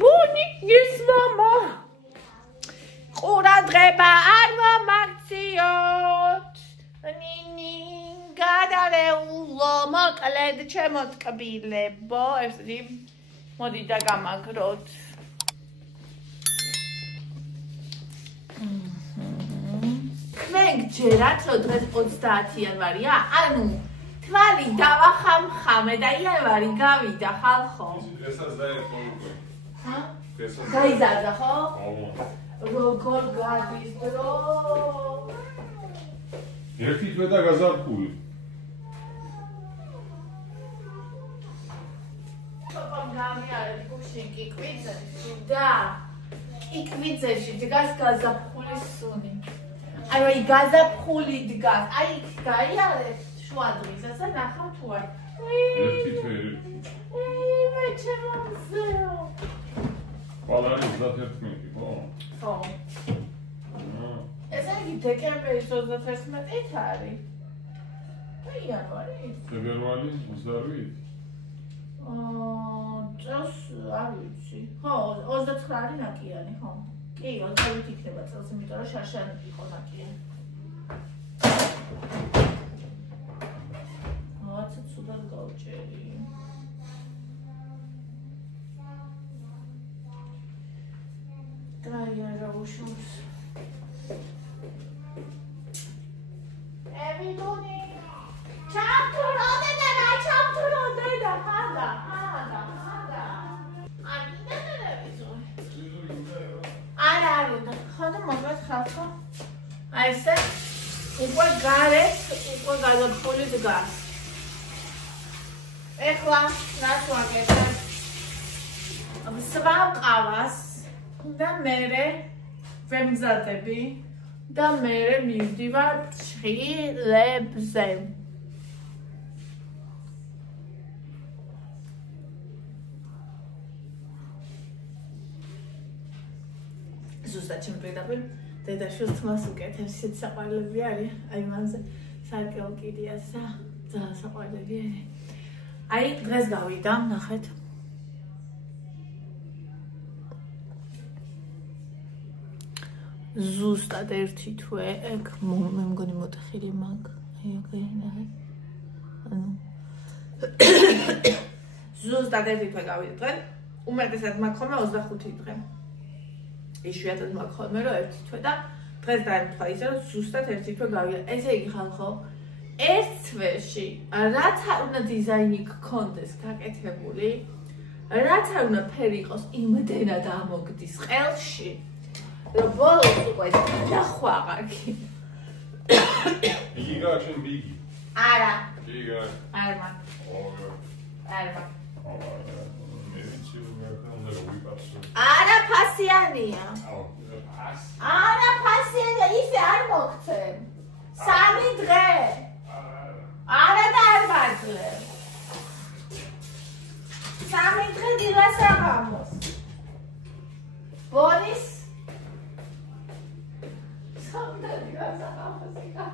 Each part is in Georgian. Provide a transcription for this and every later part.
ბუნი ის მამა ყურადღება არ მომაქციოთ ნინი გადარეულო მოკლედ ჩემო ტკბილებო ესე მოდი დაგამაგროთ თქვენ გჯერათ რომ დღეს 30 იანვარია ანუ თვალი დავახამხამე და იანვარი გავიდა ხალხო დღესაც დაერქვა უკვე გაიზარდა ხო? როგორ გადის დრო ერთი თვე და გაზაფხული გამიარეთ გუშინკი კვიძეში და იკვიძეში დგას გაზაფხულის სუნი აი რა გაზაფხული დგას აი იქ გაიარეთ შუა დღისას და ნახავ თუ არ ერთი თვე მე ჩემომზეო ყველანი 31 ხო? ხო ეს იგი დეკემბრის 31-ით არის და იანვარი ფებრვარი 28 წელს არ ვიცი. ხო, 29 ნაკიანი, ხო. კი, 28 იქნება წელს, იმიტომ რომ შარშანი იყო ნაკიანი. რაღაცა ცუდად გავჭერი. დაიან რა უშურს. ევიდონი. ჩამთროდე და რა ჩამთროდე და ხადა. ხოდა მოგეთ ხალხო აი ესე უკვე გარეთ უკვე გაზაფხული დგას ეხლა რაც ვაკეთებ სვამყავას და მერე ვემზადები და მერე მივდივარ ფრჩხილებზე ზუსტად ჩემპირდაპირ დედაშვილს თმას უკეთებს ისეთ საყვარლები არის აი მანზე სარკეო კიდიასა ძალიან საყვარლები არის აი დღეს გავიდა ნახეთ ზუსტად ერთი თვე ეგ მე მგონი მოტეხილი მაგ აი ეგ ნახეთ ანუ ზუსტად ერთი თვე გავიდა დღეს უმეტესად მაგ ხოლმე 25 დღე იშვიათად მაგ ხოლმე რომ ერთი თვე და დღეს დაემთხვა ისე რომ ზუსტად ერთი თვე გავიდა ესე იგი ხალხო ერთ თვეში რაც არ უნდა დიზაინი გქონდეს გაკეთებული რაც არ უნდა ფერი იყოს იმდენად ამოგდის ყელში რომ ბოლოს უკვე დახვაღაკი იგი გაჩენ ბიგი არა იგი გა არ მაგ არა არა ფასიანია. არა ფასიანია, ისე არ მოგცემ. 3 დღე. არა და არ მაძლევ. 3 დღე დილას აღამოს. ბონის? 3 დღე დილას აღამოს იქა.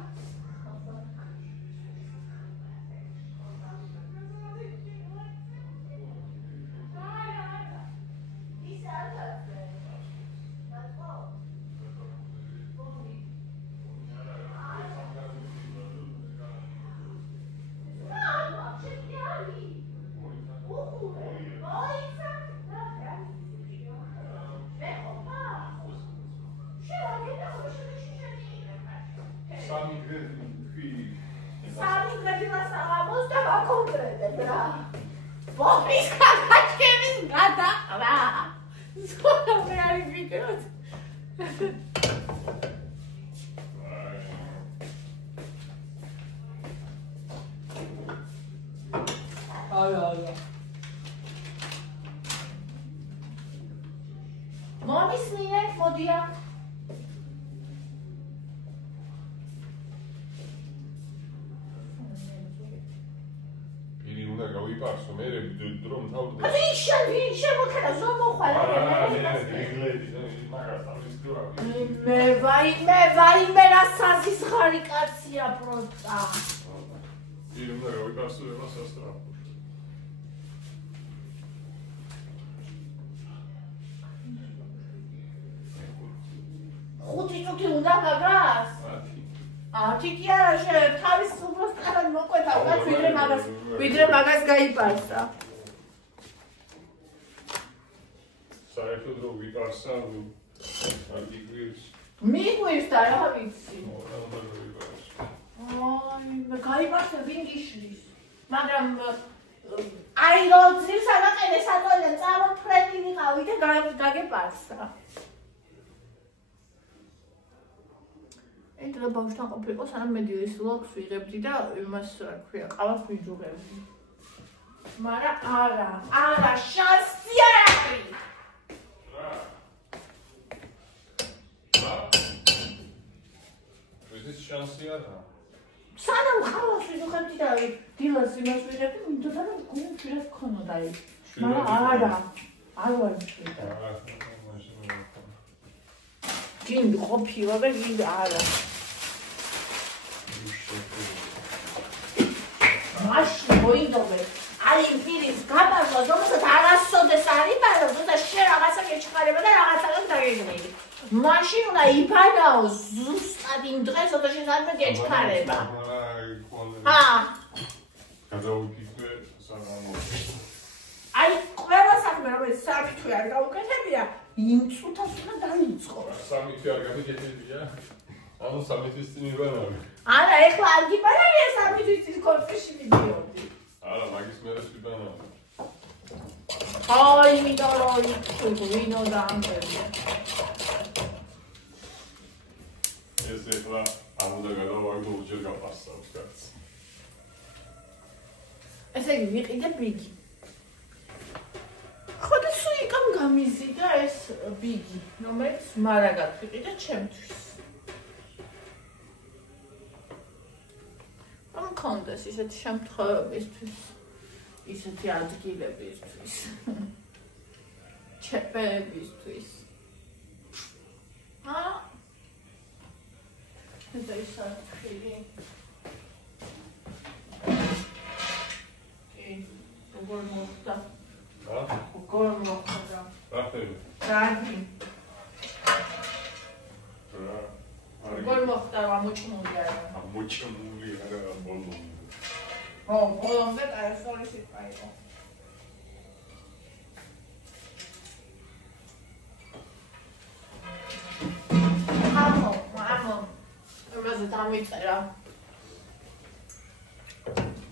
Momis mine, modia. Ini უნდა გავიპარსო, მე რომ თავდე. აი ისე მოხერა ზომოხვალე. მე ვაიმე რა საზის ხარი კაცია პროტა. Ini უნდა გავიპარსო ება სასტრაფო. თიკი არა, თავის სულს სწრაფად მოყვეთა, ვიდრე მაგას გაიპარსა. საერთოდ რო ვიპარსა, არ გიგვირს. მიგვირს და რა ვიცი. აი, გაიპარსა ვინ გიშლის. მაგრამ აი რო ძირს ანაყენე სატოლიდან წამოფრენი ვიყავი და გაგეპარსა. ეთრა ბავშვთან ყოფილიყო, სანამ მედიის ლოგს ვიღებდი და იმას რა ქვია, ყავას ვიჯუღებდი. მაგრამ არა, შანსი არ აქვს. ეს შანსი არა. სანამ ყავას ვიჯუღებდი და დილას იმას ვიღებდი, მინდოდა რომ გუნდს ქონოდა ის. მაგრამ არა, არ ვარ მშვიდა. გინდ ყოფილა და გინდ არა. მაშინ მოიდობე, აი პირის გაბარდა, რომელსაც არასოდეს არ იბარებდა და შე რაღაცა გეჩქარება და რაღაცა დაგეგმილი. მაშინ უნდა იბანაო ზუსტად იმ დღეს, როცა შესაძლოა გეჩქარება. გადავიფიქრე სანამ. აი ყველა საქმე, რომელიც საფრთხე არ გაუკეთებია, იმ წუთას უნდა დაიწყო. სამითი არ გამიგეთებია. ანუ სამითის წინ იბანავი. არა, ეხლა არ გიბანავია სამითის წინ კორპუსში მიდიოდი. არა, მაგის მერეს ვიბანავი. აი, იმიტომ რომ ვინო და ამბებია. ეს ეხლა არ უნდა გადავაგდო უჯერ გაპასავს კაცს. ესე იგი, ვიყიდე ბიგი. ხოდა სულიკამ გამიზიდა ეს ბიგი, რომელიც მარაგად ვიყიდე ჩემთვის. რომ კონდეს ისეთი შემთხვევებისთვის, ისეთი ადგილებისთვის, ჩეპებისთვის. და ის არის როგორ მოხდა? როგორ მოხდა? რაგი. როგორ მოხდა ამოჭმული არა? ამოჭმული არა ბოლომდე. ბოლომდე კაი სიტყვა იყო. მამო. როზე დამიწერა.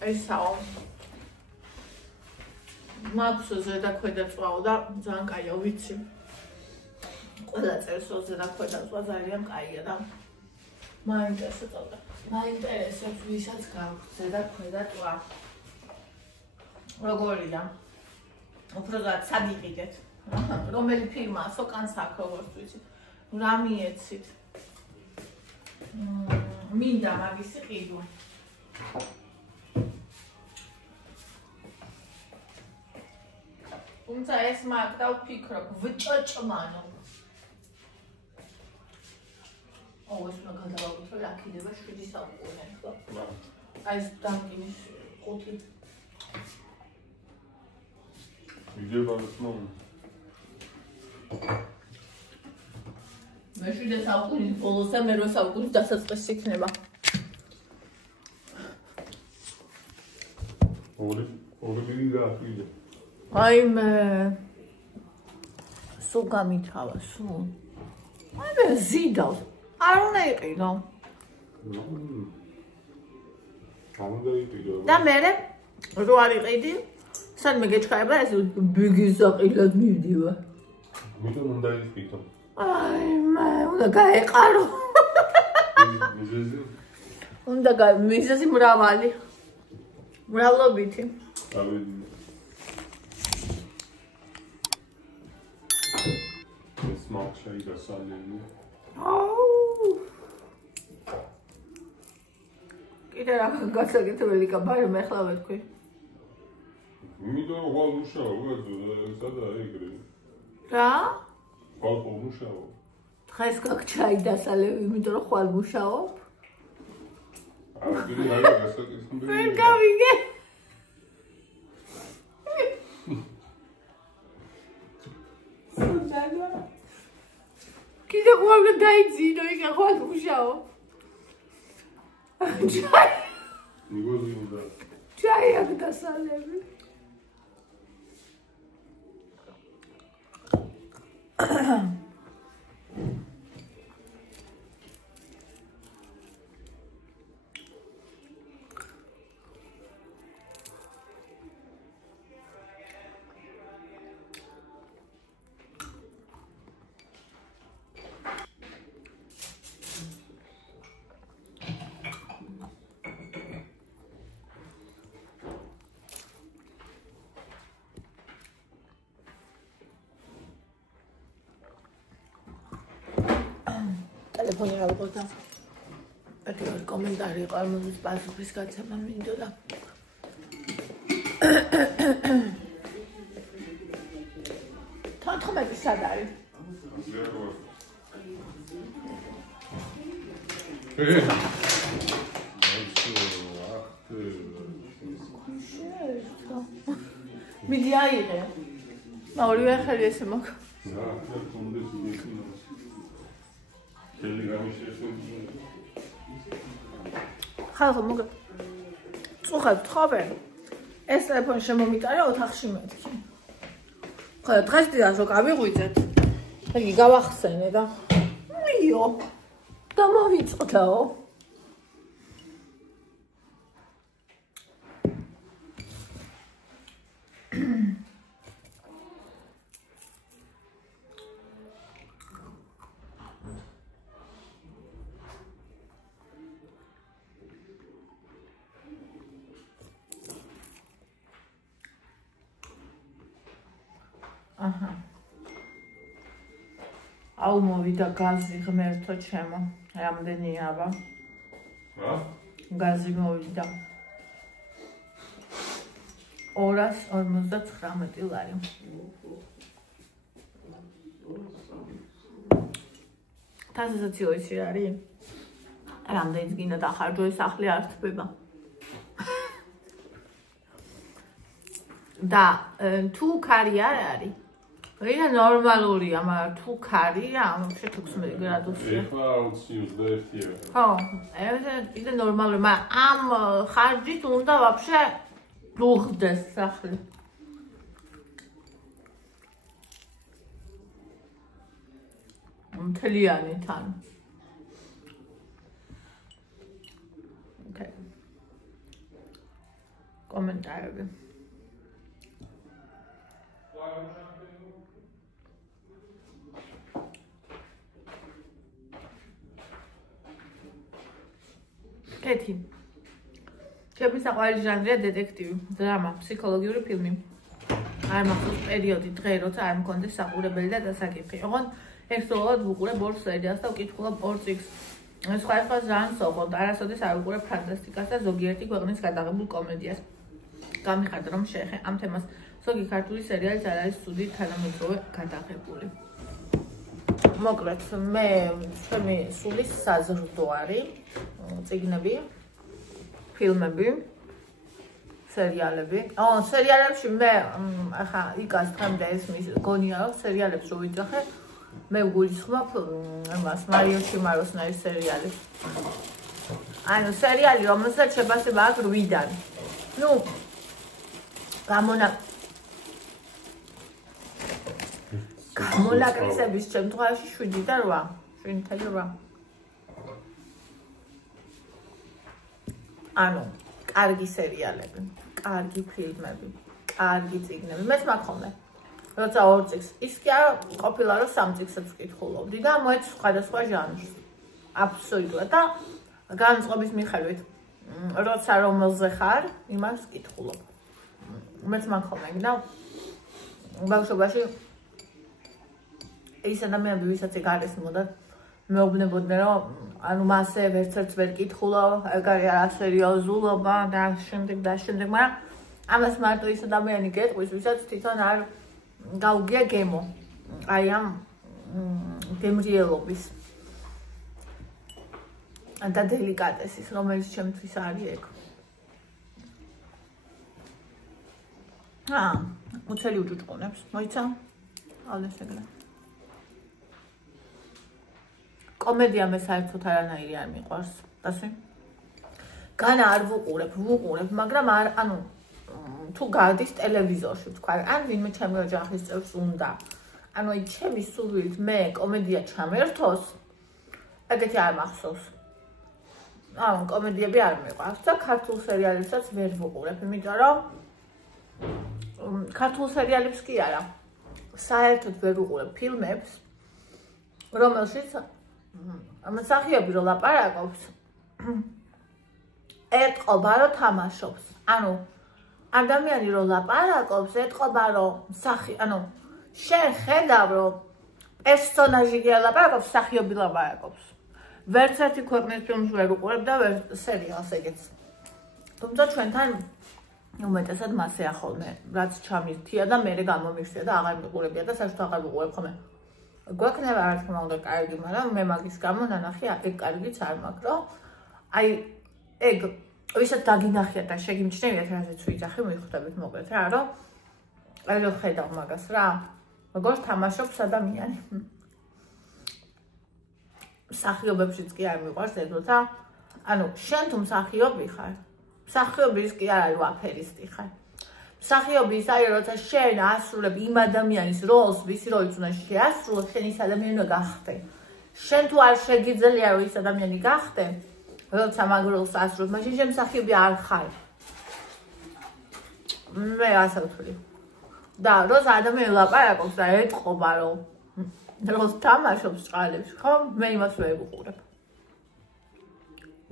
ესაო. მაქვს ზედა ქვედა წვაო და ძალიან კაია ვიცი. ყველა წელს ზედა ქვედა წვა ძალიან კაია და მაინტერესებს ვისაც გაქვს ზედა ქვედა წვა. როგორია? უბრალოდ სად იყიდეთ? რომელი ფირმა, სოკანს აქვს როგორც ვიცი. რა მიეცით? მინდა მაგისი ყიდვა. თუმცა ეს მაგ და ვფიქრობ, ვჭოჭმანო. ეს უნდა გადავაგდო ლაქიდება 7 საუკუნე, ხო? აი ეს დამკინის 5. ვიდება ნუ. მე 7 საუკუნის ბოლოს და მე 8 საუკუნის დასაწყისი იქნება. ორი ბიგი გააქვია. აი მე სულ გამითავა, სულ. აი მე ზიდავს. არ უნდა იყიდო. და მე რო არ იყიდი, სადმე გეჩქარება ეს ბიგის საყილად მივდივა. მიტომ უნდა იყიდო. აი მე უნდა გაეყარო. უნდა მიზეზი მრავალი. მრავლობითი. ავედი. ეს მახშაი დასალენი. კიდე რა გასაკეთებელი კაბარი მე ხლა ვეთქვი. იმიტომ რომ ვალ მუშაობ, სადა ეგრე. რა? ვალ მუშაობ. დღეს გაგჩაი დასალევი, იმიტომ რომ ხვალ მუშაობ? კიდე რა გასაკეთებელი. ვერ გავიგე. კიდე ყوار დაიძინო, იქ ხვალ მუშაობ. Чай აქ დასალები. ტელეფონი რა ვიყო და ერთი კომენტარი იყო არ მომის პასუხის გაცემა მინდოდა თოთხმეტი სად არის? მიდი აიღე ორივე ხელი ესე მოკ ხალხო მოგა წუხებთ ხობე ეს ტელეფონი შემომიტარე ოთახში მეთქი ხო დღეს დიას რო გავიღვიძეთ იგი გავახსენე და მიო დამოვიწყდაო აუ მოვიდა გაზი ღმერთო ჩემო რამდენია აბა გაზი მოვიდა 259 ლარი თასაცი ისი არის რამდენიც გინდა დახარჯო ეს სახლი არ თბება და თუ ქარი არ არის ვიდა ნორმალურია, მაგრამ თუ ქარია, вообще 16 გრადუსია. ეხლა 21-ია. ხო, ეს კიდე ნორმალური, მაგრამ ამ ხარჯით უნდა вообще დუღდეს სახლი. მთლიანი თან. ოკეი. კომენტარები. კეთი. ჩემი საყვარელი ჟანრია დეტექტივი, დრამა, ფსიქოლოგიური ფილმი. არ მახსოვს პერიოდი დღე, როცა არ მქონდეს საყურებელი და დასაკითხი. ოღონდ ერთდროულად ვუყურებ 2 სერიალს და ვკითხულობ 2 წიგნს. სხვადასხვა ჟანრს ოღონდ არასოდეს არ ვუყურებ ფანტასტიკას და ზოგიერთი ქვეყნის გადაღებულ კომედიას. გამიხარდა რომ შეეხე ამ თემას ზოგი ქართული სერიალიც არ არის ცუდი თანამედროვე გადაღებული. მოკლედ, მე ჩემი სულის საზრდო არის წიგნები, ფილმები, სერიალები. სერიალებში მე ახლა იკას დღემდე ესმის გონია რომ სერიალებს რო ვიძახე, მე ვგულისხმობ ამას მარიო შიმაროსნაირის სერიალი. ანუ სერიალი რომელსაც შეფასება აქვს 8-დან. ნუ გამონაკლისების შემთხვევაში 7 და 8. 7.8. ანუ კარგი სერიალები, კარგი ფილმები, კარგი წიგნები. მეც მაქვს როცა 2 წიგნს ის კი არ ყოფილა რომ 3 წიგნსაც ვკითხულობდი და მოეც სხვადასხვა ჟანრს. აბსოლუტურად და განწყობის მიხედვით როცა რომელზე ხარ, იმას ვკითხულობ. მეც მაქვს და ბავშვობაში ის ადამიანები ვისაც ეგ არის მოდად მეუბნებოდნენ რომ ანუ მასე ვერცერც ვერ კითხულობ, ეგ არის რა სერიოზულობა და შემდეგ, მაგრამ ამას მარტო ის ადამიანი გეტყვის, ვისაც თვითონ არ გაუგია გემო. აი ამ გემრიელობის და დელიკატესის, რომელიც ჩემთვის არის ეგ. უცელი უჭუჭყუნებს, მოიცა? ალეს ეგრე. კომედია მე საერთოდ არანაირი არ მიყვარს. დასვი? განა არ ვუყურებ, მაგრამ არ, ანუ თუ გადის ტელევიზორში, თქვა, ან ვინმე ჩემი ოჯახის წევრს უნდა. ანუ აი ჩემი სულით მე კომედია ჩამერთოს, ეგეთი არ მახსოვს. ანუ კომედიები არ მიყვარს და ქართულ სერიალებსაც ვერ ვუყურებ, იმიტომ რომ ქართულ სერიალებს კი არა. საერთოდ ვერ ვუყურებ ფილმებს, რომელშიც მსახიობი რო ლაპარაკობს, ეტყობა რომ თამაშობს. ანუ ადამიანი რო ლაპარაკობს, ეტყობა რომ ანუ შენ ხედავ რომ პერსონაჟი კი ლაპარაკობს, მსახიობი ლაპარაკობს. ვერც ერთი ქვეყნის ფილმს ვერ ვუყურებ და ვერ სერიალს ეგეც. თუმცა ჩვენთან უმეტესად მასეა ხოლმე, რაც ჩამირთია და მერე გამომირთია და აღარ ვიყურებია და საერთოდ აღარ ვუყურებ ხოლმე. გვექნება რა თქმა უნდა კარგი, მაგრამ მე მაგის გამო ნანახი ეგ კარგიც არ მაქვს, რომ აი ეგ ვისაც დაგინახიათ და შეგიმჩნევიათ რაზეც ვიძახი, მიხვდებით მოკლედ რა, რომ აი რო ხედავ მაგას რა, როგორ თამაშობს ადამიანი. მსახიობებშიც კი არ მიყვარს ეს, როცა ანუ შენ თუ მსახიობი ხარ, მსახიობი ის კი არ არის აფერისტი ხარ. მსახიობი ის არის, როცა შენ ასრულებ იმ ადამიანის როლს, ვისი როლიც უნდა შეასრულო, შენ ის ადამიანი უნდა გახდე. შენ თუ არ შეგიძლია რომ ის ადამიანი გახდე, როცა მაგ როლს ასრულებ, მაშინ შენ მსახიობი არ ხარ. მე ასე ვთვლი. და როცა ადამიანი ლაპარაკობს და ეტყობა რომ როლს თამაშობს წყალებში, ხო? მე იმას ვერ ვუყურებ.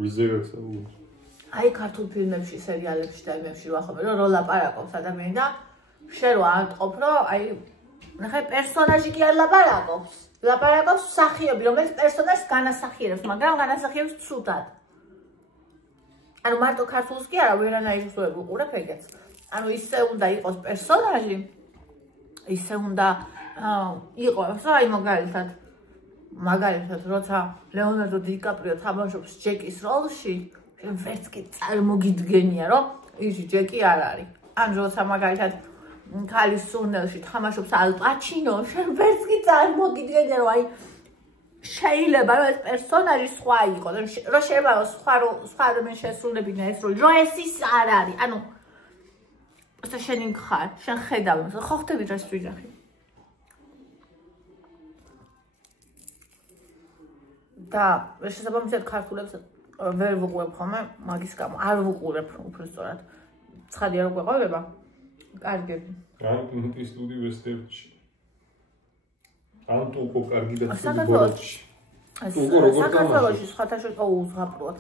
ვიზე გასაუბრე? აი ქართულ ფილმებში, სერიალებში და იმებში რო ახობე, რომ ლაპარაკობს ადამიანი და შენ რო არ ტყობ, რომ აი ნახე პერსონაჟი კი არ ლაპარაკობს. ლაპარაკობს მსახიობი, რომელიც პერსონაჟს განასახიერებს, მაგრამ განასახიერებს ცუდად. ანუ მარტო ქართულს კი არა, ვერანაირს ვერ ვუყურებ ეგეც. ანუ ისე უნდა იყოს პერსონაჟი, ისე უნდა იყოს, აი მაგალითად, როცა ლეონარდო დიკაპრიო თამაშობს ჯეკის როლში, შენ ვერც კი წარმოგიდგენია, რომ ის ჯეკი არ არის. ან როცა მაგალითად ქალის სურნელში თამაშობს ალ პაჩინო, შენ ვერც კი წარმოგიდგენია, რომ აი შეიძლება რომ ეს პერსონაჟი სხვა იყოს, რომ შეიძლება რომ სხვა ადამიანი შესრულებინა ეს როლი, რომ ეს ის არ არის. ანუ და შენ იქ ხარ, შენ ხედავ, ხო ხდები რას ვიძახი. და შესაბამისად ქართულებს ვერ ვუყურებ ხოლმე მაგის გამო, არ ვუყურებ უბრალოდ. ცხადია რომ გვეყოლება. კარგი. ანუ სტუდიო ვესტერნში. ანუ თუ უკვე კარგი და სტუდიოში. საქართველოში სხვათაშორის უზღაპროა.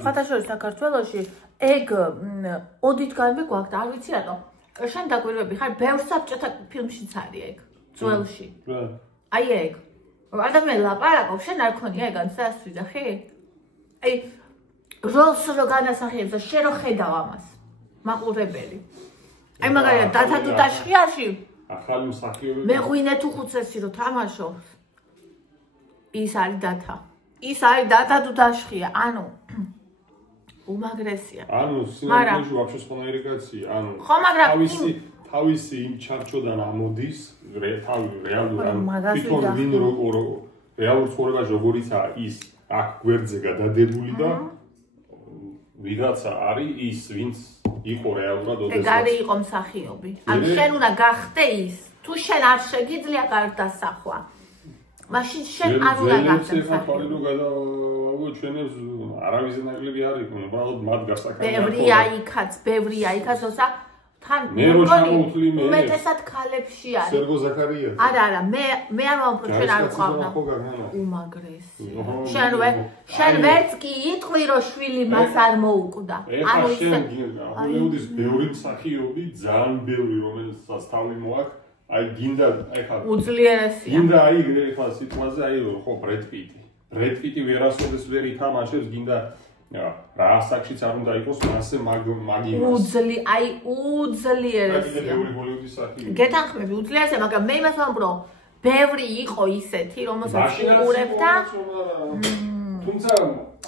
სხვათაშორის საქართველოში ეგ ოდითგანვე გვაქვს, არ ვიცი რატომ. შენ დაგვირვები ხარ, ბევრ საბჭოთა ფილმშიც არის ეგ, ძველში. აი ეგ. ადამიანი ლაპარაკობს, შენ არ ქონია ეგ ამას ვიძახი? აი როლს რო განასახიერებს და შენ რო ხედავ ამას. მაყურებელი. აი მაგალითად დათა დუდაშხიაში ახალი მსახიობი მე ღვინე თუ ხუცესი რო თამაშობს. ის არის დათა. ის არის დათა დუდაშხია, ანუ უმაგრესია. ანუ სინამდვილეში ვაფშე სხვანაირი კაცია, ანუ ხო, მაგრამ თავისი იმ ჩარჩოდან ამოდის, თავი რეალურად თვითონ ვინ რეალურ ცხოვრებაში როგორიცაა ის აქ გვერდზე გადადებული და ვიღაცა არის ის, ვინც იყო რეალურად ოდესმე. ეგ არის იყო მსახიობი. ანუ შენ უნდა გახდე ის, თუ შენ არ შეგიძლია გარდასახვა. მაშინ შენ არ უნდა გახდე მსახიობი. ჩვენებს არავის ნაკლები არ იყო, უბრალოდ მათ გასაკეთებია. ბევრია იქაც, როცა თან უმეტესად ქალებში არის. სერგო ზაქარია. არა, მე არ ვამბობ, ჩვენ არ ვყავდა. უმაგრესი. შენ ვერც კი იტყვი, რომ შვილი მას არ მოუკვდა. ანუ შენ ჰოლივუდის ბევრი მსახიობი, ძალიან ბევრი, რომელსაც თავი მოაქვს, აი გინდა ეხლა უძლიერესია. გინდა აი ეხლა სიტუაციაზე აი ხო ბრედ პიტი ვერასოდეს ვერ ითამაშებს, გინდა რა ასაკშიც არ უნდა იყოს მასე მაგიმას. აი უძლიერესია. გეთანხმები უძლიერესია, მაგრამ მე იმას ვამბობ, რომ ბევრი იყო ისეთი, რომელსაც უყურებდა. თუმცა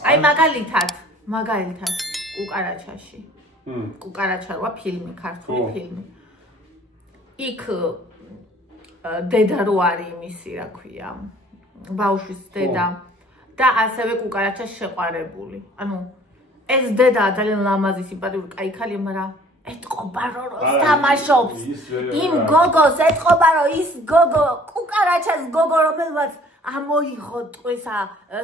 აი მაგალითად კუკარაჩაში. კუკარაჩა როა ფილმი, ქართული ფილმი. იქ დედა რო არის იმისი, რა ქვია, ბავშვის დედა და ასევე კუკარაჩას შეყვარებული. ანუ ეს დედა ძალიან ლამაზი სიმპათიური კაი ქალია, მაგრამ ეთყობა რომ თამაშობს იმ გოგოს, ეთყობა რომ ის გოგო კუკარაჩას გოგო რომელმაც ამოიღო ტყვისა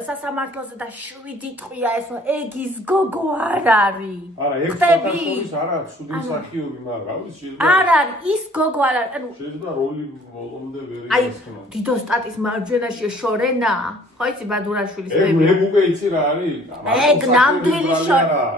სასამართლოზე და 7 ტყვია ეს ეგ ის გოგო არ არის. არა, ეგ ფოტოშოპის არა, სუდი მსახიობი, მაგრამ არ არის ის გოგო არ არის. ანუ შეიძლება როლი ბოლომდე ვერ აი, დიდო სტატის მარჯვენაში შორენა, ხო იცი ბადურაშვილის ბები. ეგ უკვე იცი რა არის? ეგ ნამდვილი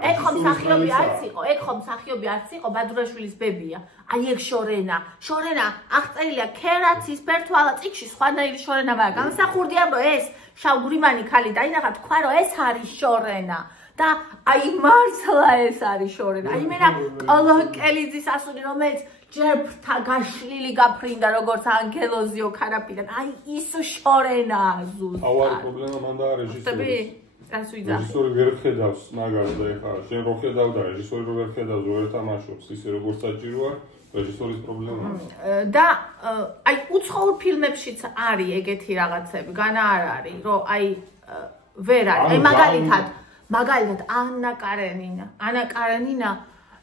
ეგ ხომ მსახიობი არც იყო, ეგ ხომ მსახიობი არც იყო, ბადურაშვილის ბებია. აი ეგ შორენა. შორენა აღწერილია ქერაცის ფერთვალა წიგში სხვანაირი შორენა, მაგრამ განსახურდია რომ ეს შავგვრიმანი ქალი დაინახა თქვა რომ ეს არის შორენა. და აი მართლა ეს არის შორენა. აი მენა კოლოკელიძის ასული რომელიც ჯერ ფრთა გაშლილი გაფრინდა როგორც ანგელოზიო ქარაპიდან. აი ის შორენა ზუსტად. ავარი პრობლემა მან და რეჟისორი. რას ვიძახი? რეჟისორი ვერ ხედავს მაგას და ეხლა შენ რო ხედავ და რეჟისორი რო ვერ ხედავს, ვერ თამაშობს ისე როგორც საჭიროა. რეჟისორის პრობლემა. და აი უცხოურ ფილმებშიც არის ეგეთი რაღაცები, განა არ არის, რომ აი ვერ არის. აი მაგალითად ანა კარენინა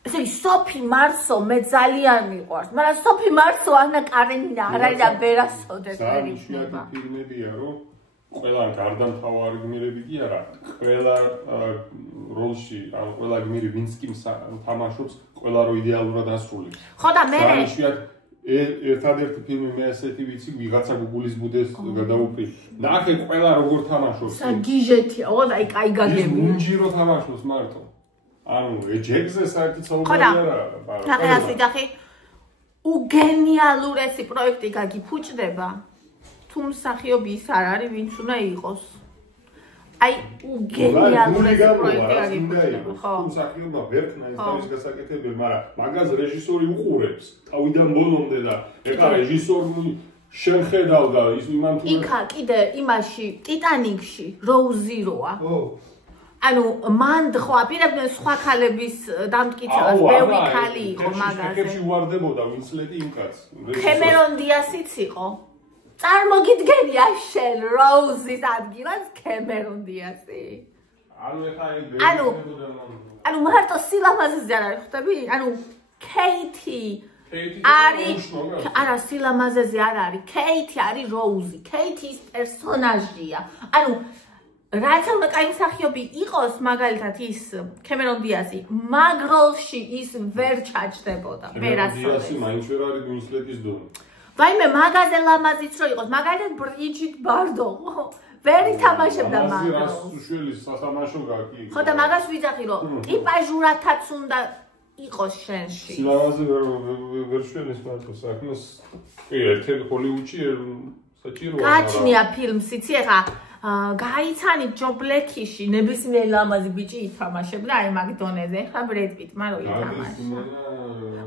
ესე იგი სოფი მარსო მე ძალიან მიყვარს, მაგრამ სოფი მარსო ანა კარენინა არ არის და ვერასოდეს ვერ იქნება. ფილმებია რომ ყველა გარდამთავარი გმირები კი არა, ყველა როლში, ან ყველა გმირი ვინც კი თამაშობს, ყველა რო იდეალურად ასრულებს. ხო და მე ერთადერთი ფილმი მე ასეთი ვიცი, ვიღაცა გუგულის ბუდეს გადაუფრი. ნახე ყველა როგორ თამაშობს. საგიჟეთია, ო და აი კაი გაგები. მუნჯი რო თამაშობს მარტო. ანუ ეჯეგზე საერთოდ საუბარი არ არის. ნახე ასე ვიძახი. უგენიალურესი პროექტი გაგიფუჭდება. თუ მსახიობი ის არ არის, ვინც უნდა იყოს. აი უგენიალურესი პროექტი გაგიფუჭდება, ხო? თუ მსახიობმა ვერ ქნა ის თავის გასაკეთებელი, მაგრამ მაგას რეჟისორი უყურებს თავიდან ბოლომდე და ეხლა რეჟისორი შენ ხედავ და ის იმან თუ იქა კიდე იმაში ტიტანიკში როუზიროა. ხო. ანუ მან ხო აპირებდნენ სხვა ქალების დამტკიცებას, ბევრი ქალი იყო მაგაზე. ეხებში უარდებოდა ვინსლეტი იმ კაცს. კემერონ დიასიც იყო. წარმოგიდგენია შენ როუზის ადგილას კემერონ დიასი. ანუ მარტო სილამაზეზე არ არის, ხვდები? ანუ კეითი არის არა სილამაზეზე არ არის. კეითი არის როუზი. კეითის პერსონაჟია. ანუ რაც უნდა კაი მსახიობი იყოს, მაგალითად ის კემერონ დიასი, მაგ როლში ის ვერ ჩაჯდებოდა, ვერასოდეს. კემერონ დიასი მაინც ვერ არის ვინსლეტის დონე. ვაიმე მაგაზე ლამაზიც რო იყოს, მაგალითად ბრიჯიტ ბარდო ვერ ითამაშებდა მაგას. რას უშველის სასამაშო გაგი. ხო და მაგას ვიძახი რომ ტიპაჟურათაც უნდა იყოს შენში. სილამაზე ვერ შველის მარტო საქმეს. კი, ერთ-ერთ ჰოლივუდში საჭიროა. გაჩნია ფილმს, იცი ახლა გაიცანი ჯო ბლეკიში ნებისმიერ ლამაზი ბიჭი ითამაშებდა აი მაგ დონეზე. ახლა ბრედ პიტმა რო ითამაშა.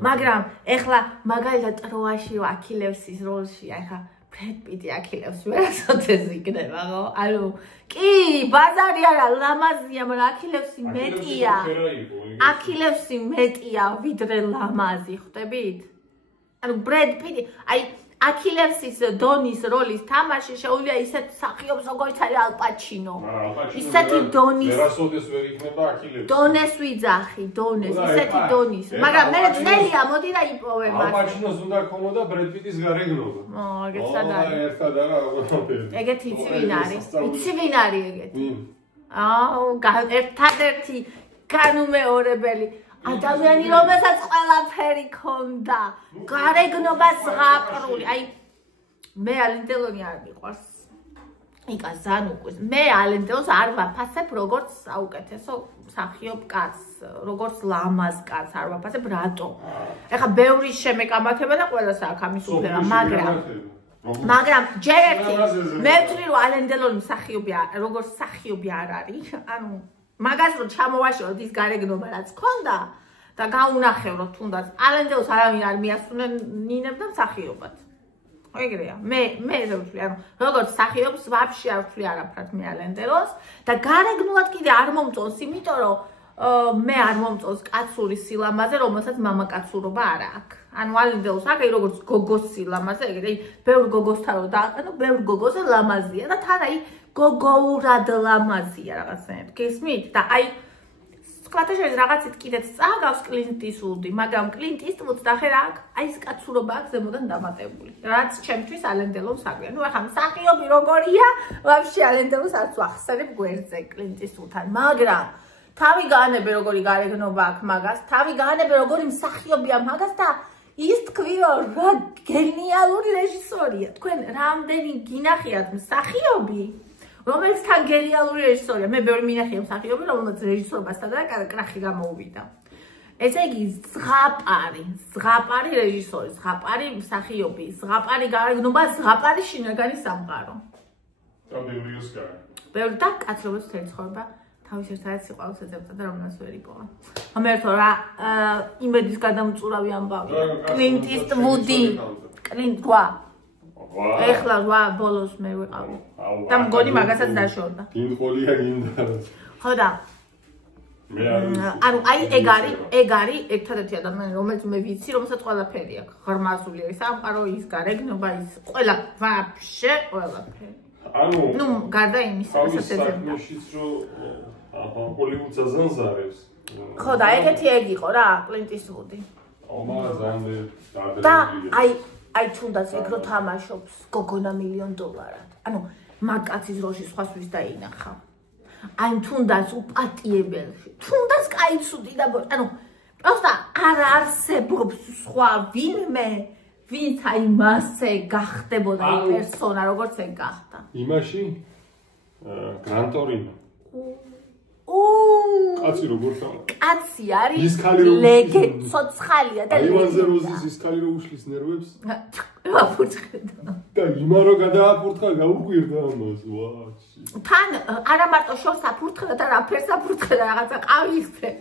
მაგრამ ეხლა მაგალითად ტროაში აქილევსის როლში ახლა ბრედ პიტი აქილევსი ვერასოდეს იქნება, ხო? ანუ კი, ბაზარი არა, ლამაზია, მაგრამ აქილევსი მეტია. აქილევსი მეტია ვიდრე ლამაზი, ხვდებით? ანუ ბრედ პიტი, აი აქილევსის დონის როლის თამაში შეუძლია ისეთ მსახიობს როგორც არის ალ პაჩინო. ისეთი დონის ვერასოდეს ვერ იქნება აქილევსი. დონეს ვიძახი, დონეს, ისეთი დონის. მაგრამ მე ძნელია, მოდი და იპოვე მას. ალ პაჩინოს უნდა ქონოდა ბრედ პიტის გარეგნობა. ეგეც სად არის? ერთად არა, ეგეთი იცი ვინ არის? იცი ვინ არის ეგეთი? ერთადერთი განუმეორებელი ადამიანი რომელსაც ყველაფერი ქონდა, გარეგნობა ზღაპრული. აი მე ალენდელონი არ მიყვარს. იკა ზან უკვე. მე ალენდელოს არ ვაფასებ როგორც საუკეთესო მსახიობ კაცს, როგორც ლამაზ კაცს არ ვაფასებ, რატო? ეხლა ბევრი შემეკამათება და ყველას აქვს ამის უფლება, მაგრამ ჯერ ერთი მე ვთვლი რომ ალენდელონი მსახიობი როგორც მსახიობი არ არის. ანუ მაგას რომ ჩამოვაშოროთ ის გარეგნობა რაც ქონდა და გაუნახევრო თუნდაც ალენდელოს არავინ არ მიასწუნებდა მსახიობად. ეგრეა. მე ვთვლი, ანუ როგორც მსახიობს ვაფშე არ ვთვლი არაფრად მე ალენდელოს და გარეგნულად კიდე არ მომწონს, იმიტომ რომ მე არ მომწონს კაცური სილამაზე, რომელსაც მამაკაცურობა არ აქვს. ანუ ალენდელოს აქვს როგორც გოგოს სილამაზე, ეგრე ბევრ გოგოსთან რომ დააყენო, ბევრ გოგოზე ლამაზია და თან აი გოგოურად ლამაზია რაღაცნაირად. გესმით? და აი სხვათა შორის რაღაცით კიდეც წაგავს კლინტ ისტვუდი, მაგრამ კლინტ ისტვუდს ნახე რა აქვს? აი ეს კაცურობა აქვს ზემოდან დამატებული. რაც ჩემთვის ალენ დელონს აგვია. ნუ ახლა მსახიობი როგორია? ვაფშე ალენ დელონს არც ვახსენებ გვერდზე კლინტ ისტვუდთან, მაგრამ თავი გაანებე როგორი გარეგნობა აქვს მაგას, თავი გაანებე როგორი მსახიობია მაგას და ის თქვი რომ რა გენიალური რეჟისორია. თქვენ რამდენი გინახიათ მსახიობი რომელიც თან გენიალური რეჟისორია. მე ბევრი მინახია მსახიობი, რომელმაც რეჟისორობასთან და კრახი გამოუვიდა. ესე იგი ზღაპარი რეჟისორი, ზღაპარი მსახიობი, ზღაპარი გარეგნობა, ზღაპარი შინაგანი სამყარო. და ბევრი ოსკარი. ბევრი და კაცრობის მთელი ცხოვრება თავის ერთადერთ სიყვარულს ეძებდა და რომელსაც ვერ იპოვა. ამერთო რა იმედის გადამწურავი ამბავი. კლინტ ისტვუდი, კლინტ ეხლა რა ბოლოს მე ვიყავი და მგონი მაგასაც დაშორდა. გინყოლია გინდა. ხო და ანუ აი ეგ არის ერთადერთი ადამიანი რომელიც მე ვიცი რომელსაც ყველაფერი აქვს. ღრმასული არის სამყარო, ის გარეგნობა, ის ყველა ვაფშე ყველაფერი. ანუ ნუ გარდა იმისა, რასაც ეძებდა. ახლა ჰოლივუდს აზანზარებს. ხო და ეგეთი ეგ იყო რა კლინტ ისტვუდი. ამაზანზე და აი თუნდაც იქ რო თამაშობს გოგონა $1,000,000. ანუ მაგ კაცის როლში სხვასთვის დაინახა. აი თუნდაც უპატიებელში. თუნდაც კაი ცუდი და ანუ პროსტა არ არსებობს სხვა ვინმე ვინც აი მასე გახდებოდა ეს პერსონა როგორც ეგ გახდა. იმაში გრანტორინო. კაცი როგორ ხარ? კაცი არის ლეგენდა, ცოცხალია და ლეგენდა. როზის ის ქალი რო უშლის ნერვებს? ვაფურთხდა. და იმა რო გადააფურთხა, გაუკვირდა ამას, ვაჩი. თან არა მარტო შორს აფურთხდა და რაფერს აფურთხდა, რაღაცა ყავისფერ.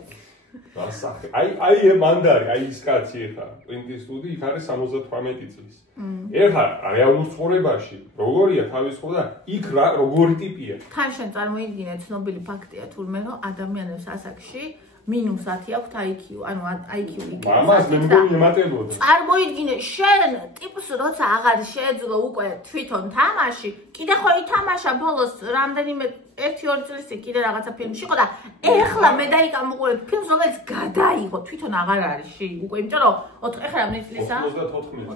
დასახე. აი მანდარი, აი ის კაცი ეხა, კლინტ ისტვუდი იქ არის 78 წლის. ეხა რეალურ ცხოვრებაში როგორია თავის ხოდა იქ როგორი ტიპია? თან შენ წარმოიდგინე ცნობილი ფაქტია თურმე რომ ადამიანებს ასაკში -10 აქვთ IQ, ანუ IQ იქ. მამას მე მგონი ემატებოდა. წარმოიდგინე შენ ტიპს როცა აღარ შეეძლო უკვე თვითონ თამაში, კიდე ხო ითამაშა ბოლოს რამდენიმე 1-2 წლის კიდე რაღაცა ფილმში იყო და ეხლა მე დაიკამოყურებ ფილმს რომელიც გადაიღო თვითონ აღარ არის უკვე იმიტომ რომ ეხლა რამდენი წლისაა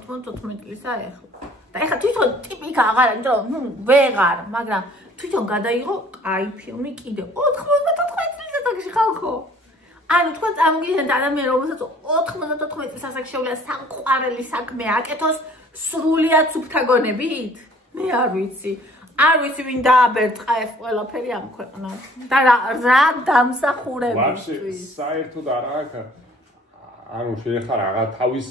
94 წლისაა ეხლა და ეხლა თვითონ ტიპი იქ აღარ არის იმიტომ რომ ვეღარ მაგრამ თვითონ გადაიღო კაი ფილმი კიდე 94 წლის ასაკში ხალხო ანუ თქვენ წარმოგიდგენთ ადამიანი რომელსაც 94 წლის ასაკში შეუძლია სამყარელი საქმე აკეთოს სრულიად უფთაგონებით მე არ ვიცი არ ვიცი ვინ დააბერწყა ეს ყველაფერი ამ ქვეყნას და რა დამსახურებისთვის საერთოდ არ აქვს ანუ შეიძლება რაღა თავის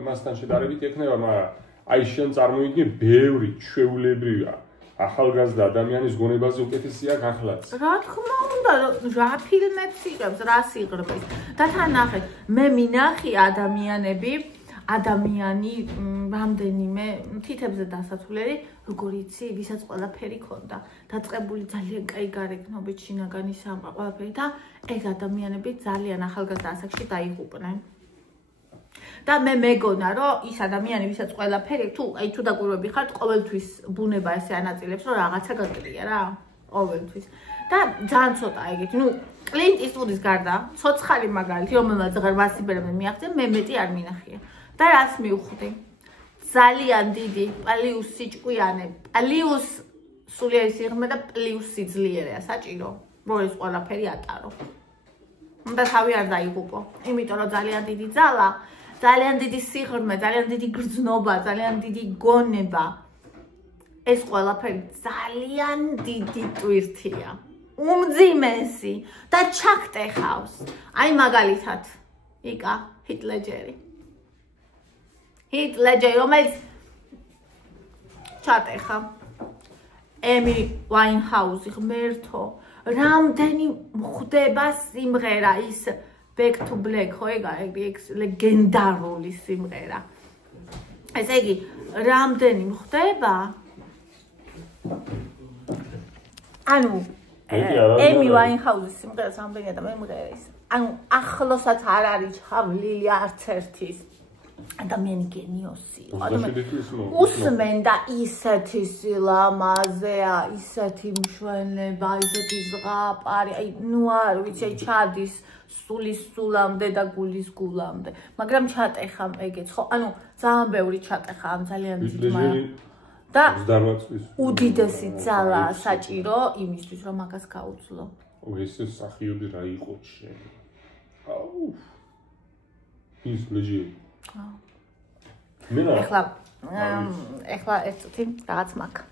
იმასთან შედარებით ექნება მაგრამ აი შენ წარმოიდგინე ბევრი ჩვეულებრივია ახალგაზრდა ადამიანის გონებაზე უკეთესია გახლაც რა თქმა უნდა რა ფილმებს იღებს რა სიღრმეს და თან ნახეთ მე მინახი ადამიანი რამდენიმე თითებზე დასასრულელი როგორ იცი ვისაც ყველაფერი ქონდა დაწყებული ძალიან კაი გარეგნობით შინაგანი სამყარო ყველაფერი და ეს ადამიანები ძალიან ახალგაზრდა ასაკში დაიღუპნენ და მე მეგონა რომ ის ადამიანი ვისაც ყველაფერი თუ დაკვირვები ხართ ყოველთვის ბუნება ესე ანაწილებს რომ რაღაცა გაკრია რა ყოველთვის და ძალიან ცოტა ეგეთი ნუ კლინტ ისტვუდის გარდა ცოცხალი მაგალითი რომელმაც ღრმას იბერებდნენ მიაღწია მე მეტი არ მინახია და რას მივხვდი ძალიან დიდი პლიუს სიჭკვიანე პლიუს სულიერი სიღრმე და პლიუს სიძლიერეა საჭირო რომ ეს ყველაფერი ატარო და თავი არ დაიღუპო იმიტომ რომ ძალიან დიდი ძალა ძალიან დიდი სიღრმე ძალიან დიდი გრძნობა ძალიან დიდი გონება ეს ყველაფერი ძალიან დიდი ტვირთია უმძიმესი და ჩაგტეხავს აი მაგალითად იკა ჰით ლეჯერი რომელიც ჩატეხა ემი ვაინჰაუზი ღმერთო რამდენი ხდება სიმღერა ის Back to Black ხო ეგ ლეგენდარული სიმღერა ესე იგი რამდენი ხდება ანუ ემი ვაინჰაუზის სიმღერა რამდენია და მე მღერის ანუ ახლოსაც არ არის ჩავლილი არც ერთის ადამიანი გენიოსი. უსმენდა ისეთი სილამაზეა, ისეთი მშვენება, ისეთი ზღაპარი, აი ნუ არ ვიცი, აი ჩადის სულის სულამდე და გულის გულამდე. მაგრამ ჩატეხა ეგეც, ხო? ანუ ძალიან ბევრი ჩატეხა ამ ძალიან ძმა. და უდიდესი ძალა საჭირო იმისთვის, რომ მაგას გაუძლო. ეს სახიობი რა იყო შენ? აუ. ის ლეჯი. ეხლა ეს წუთი რაღაც მაქვს.